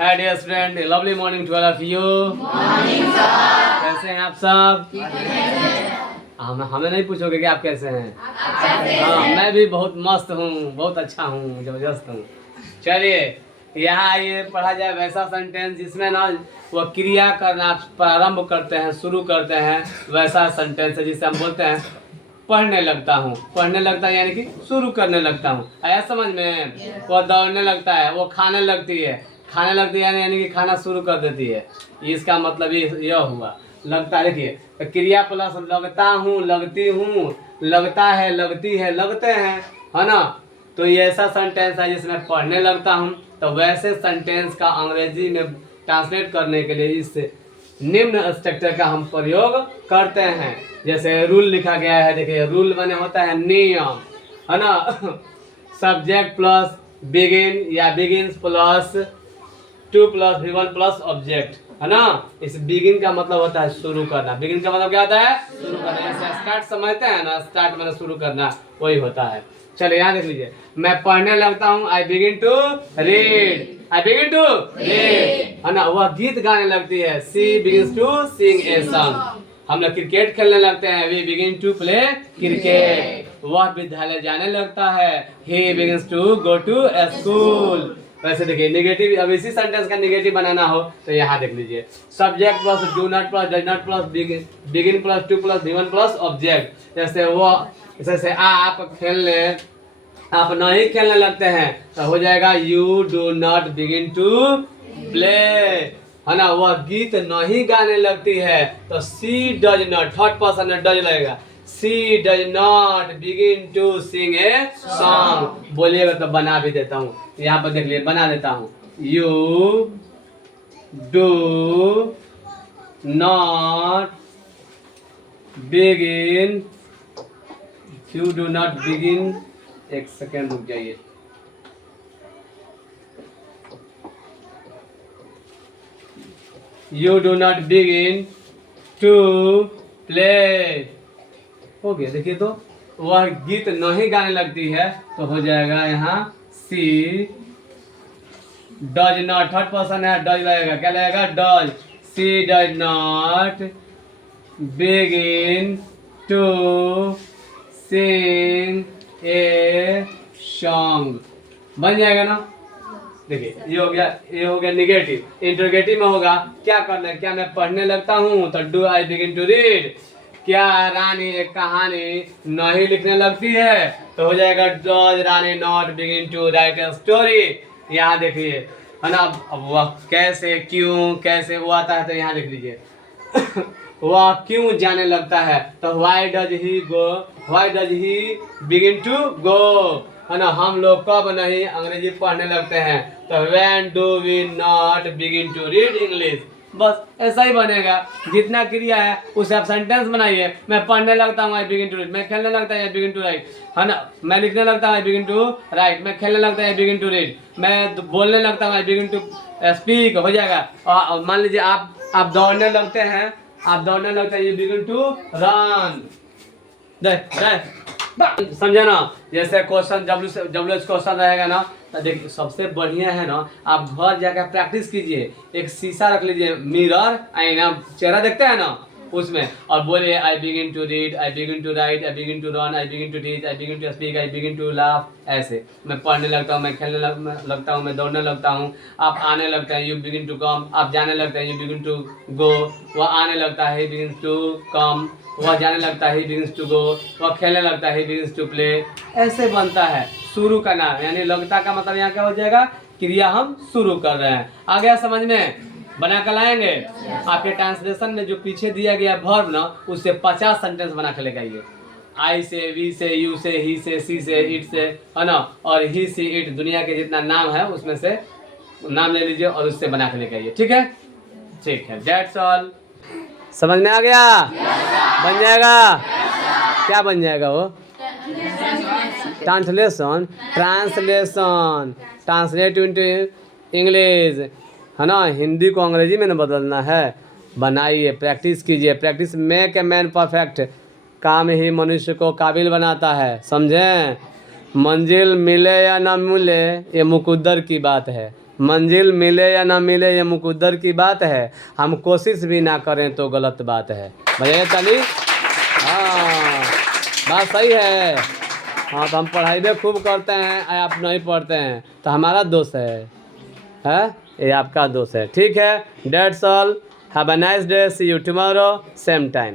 Hi dear friend, a lovely morning to all of you. Morning sir. कैसे हैं आप सब? हमें नहीं पूछोगे कि आप कैसे हैं? हाँ, मैं भी बहुत मस्त हूँ, बहुत अच्छा हूँ, जबरदस्त हूँ। चलिए यहाँ ये पढ़ा जाए वैसा सेंटेंस जिसमें ना वो क्रिया करना प्रारंभ करते हैं, शुरू करते हैं, वैसा सेंटेंस है जिसे हम बोलते हैं पढ़ने लगता हूँ। पढ़ने लगता है यानी कि शुरू करने लगता हूँ। आया समझ में? वो दौड़ने लगता है, वो खाने लगती है, खाने लगती है यानी कि खाना शुरू कर देती है। इसका मतलब यह हुआ लगता है। देखिए क्रिया प्लस लगता हूँ, लगती हूँ, लगता है, लगती है, लगते हैं, है ना। तो ये ऐसा सेंटेंस है जिसमें पढ़ने लगता हूँ। तो वैसे सेंटेंस का अंग्रेजी में ट्रांसलेट करने के लिए इस निम्न स्ट्रक्चर का हम प्रयोग करते हैं। जैसे रूल लिखा गया है, देखिए रूल माने होता है नियम, है ना। सब्जेक्ट प्लस बिगिन या begins plus two plus V1 plus object, है ना। इस बिगिन का मतलब होता है शुरू करना। बिगिन का मतलब क्या होता है? शुरू करना। जैसे स्टार्ट समझते हैं ना, स्टार्ट मतलब शुरू करना, वही होता है। चलिए यहाँ देख लीजिए, मैं पढ़ने लगता हूँ, I begin to read, I begin to read, है ना। वह गीत गाने लगती है, she begins to sing a song. हम लोग क्रिकेट खेलने लगते हैं, we begin to play cricket. वह विद्यालय जाने लगता है, he begins to go to school. वैसे देखिए निगेटिव, अब इसी सेंटेंस का निगेटिव बनाना हो तो यहाँ देख लीजिए, subject plus do not plus does not plus begin plus two plus V1 plus object. जैसे वो जैसे आप खेलने, आप नहीं खेलने लगते हैं तो हो जाएगा you do not begin to play, है ना। वह गीत नहीं गाने लगती है तो she does not, third person में डज लगेगा, she does not begin to sing a song. बोलिएगा तो बना भी देता हूँ, यहाँ पर देख लीजिए बना देता हूँ, you do not begin, you do not begin, एक सेकेंड रुक जाइए, you do not begin to play. हो गया। देखिए तो वह गीत नहीं गाने लगती है तो हो जाएगा यहाँ she does not, third person है, डज लगेगा, क्या लगेगा? Does. She does not begin to sing a song. बन जाएगा ना। देखिए ये हो गया, ये हो गया निगेटिव। इंटरोगेटिव में होगा क्या करना है, क्या मैं पढ़ने लगता हूँ तो do I begin to read. क्या रानी एक कहानी नहीं लिखने लगती है तो हो जाएगा does Rani not begin to write a story. यहाँ देखिए, है ना। अब वह कैसे, क्यों, कैसे वो आता है तो यहाँ देख लीजिए वह क्यों जाने लगता है तो why does he go, why does he begin to go, है ना। हम लोग कब नहीं अंग्रेजी पढ़ने लगते हैं तो when do we not begin to read English. बस ऐसा ही बनेगा। जितना क्रिया है उसे आप सेंटेंस बनाइए। मैं पढ़ने लगता हूँ, आई बिगिन टू रीड। मैं खेलने लगता हूँ, आई बिगिन टू राइट, है ना। मैं लिखने लगता हूँ, आई बिगिन टू राइट। मैं खेलने लगता हूँ, आई बिगिन टू रीड। मैं बोलने लगता हूँ, आई बिगिन टू स्पीक, हो जाएगा। और मान लीजिए आप दौड़ने लगते हैं, आप दौड़ने लगते हैं, यू बिगिन टू रन। समझे ना। जैसे क्वेश्चन WH क्वेश्चन रहेगा ना तो देखिए सबसे बढ़िया है ना, आप घर जाकर प्रैक्टिस कीजिए। एक शीशा रख लीजिए, मिरर, आईना, चेहरा देखते हैं ना उसमें, और बोलिए I begin to read, I begin to write, I begin to run, I begin to teach, I begin to speak, I begin to laugh. ऐसे मैं पढ़ने लगता हूँ, मैं खेलने लगता हूँ, मैं दौड़ने लगता हूँ, आप आने लगते हैं, यू बिगिन टू कम, आप जाने लगते हैं, यू बिगिन टू गो, वह आने लगता है, बिगिन टू कम, वह जाने लगता है, बिगिंस टू गो, वह खेलने लगता है, बिगिंस टू प्ले। ऐसे बनता है शुरू का नाम, यानी लगता का मतलब यहाँ क्या हो जाएगा, क्रिया हम शुरू कर रहे हैं। आ गया समझ में? बना कर लाएंगे। आपके ट्रांसलेशन में जो पीछे दिया गया वर्ब ना, उससे 50 सेंटेंस बना कर लेगा। ये आई से, वी से, यू से, ही से, सी से, इट से, है ना। और ही, सी, इट, दुनिया के जितना नाम है उसमें से नाम ले लीजिए और उससे बना कर लेकर आइए। ठीक है, ठीक है, दैट्स ऑल। समझ में आ गया? बन जाएगा। क्या बन जाएगा वो? Translation, translation, translate into English, है ना। हिंदी को अंग्रेजी में न बदलना है। बनाइए, प्रैक्टिस कीजिए। Practice make a man perfect. काम ही मनुष्य को काबिल बनाता है, समझें। मंजिल मिले या ना मिले ये मुकद्दर की बात है, मंजिल मिले या ना मिले ये मुकद्दर की बात है, हम कोशिश भी ना करें तो गलत बात है। भैया ताली। हाँ बात सही है। हाँ तो हम पढ़ाई भी खूब करते हैं, आप नहीं पढ़ते हैं तो हमारा दोष है ये आपका दोष है। ठीक है, that's all, have a nice day, see you tomorrow same time.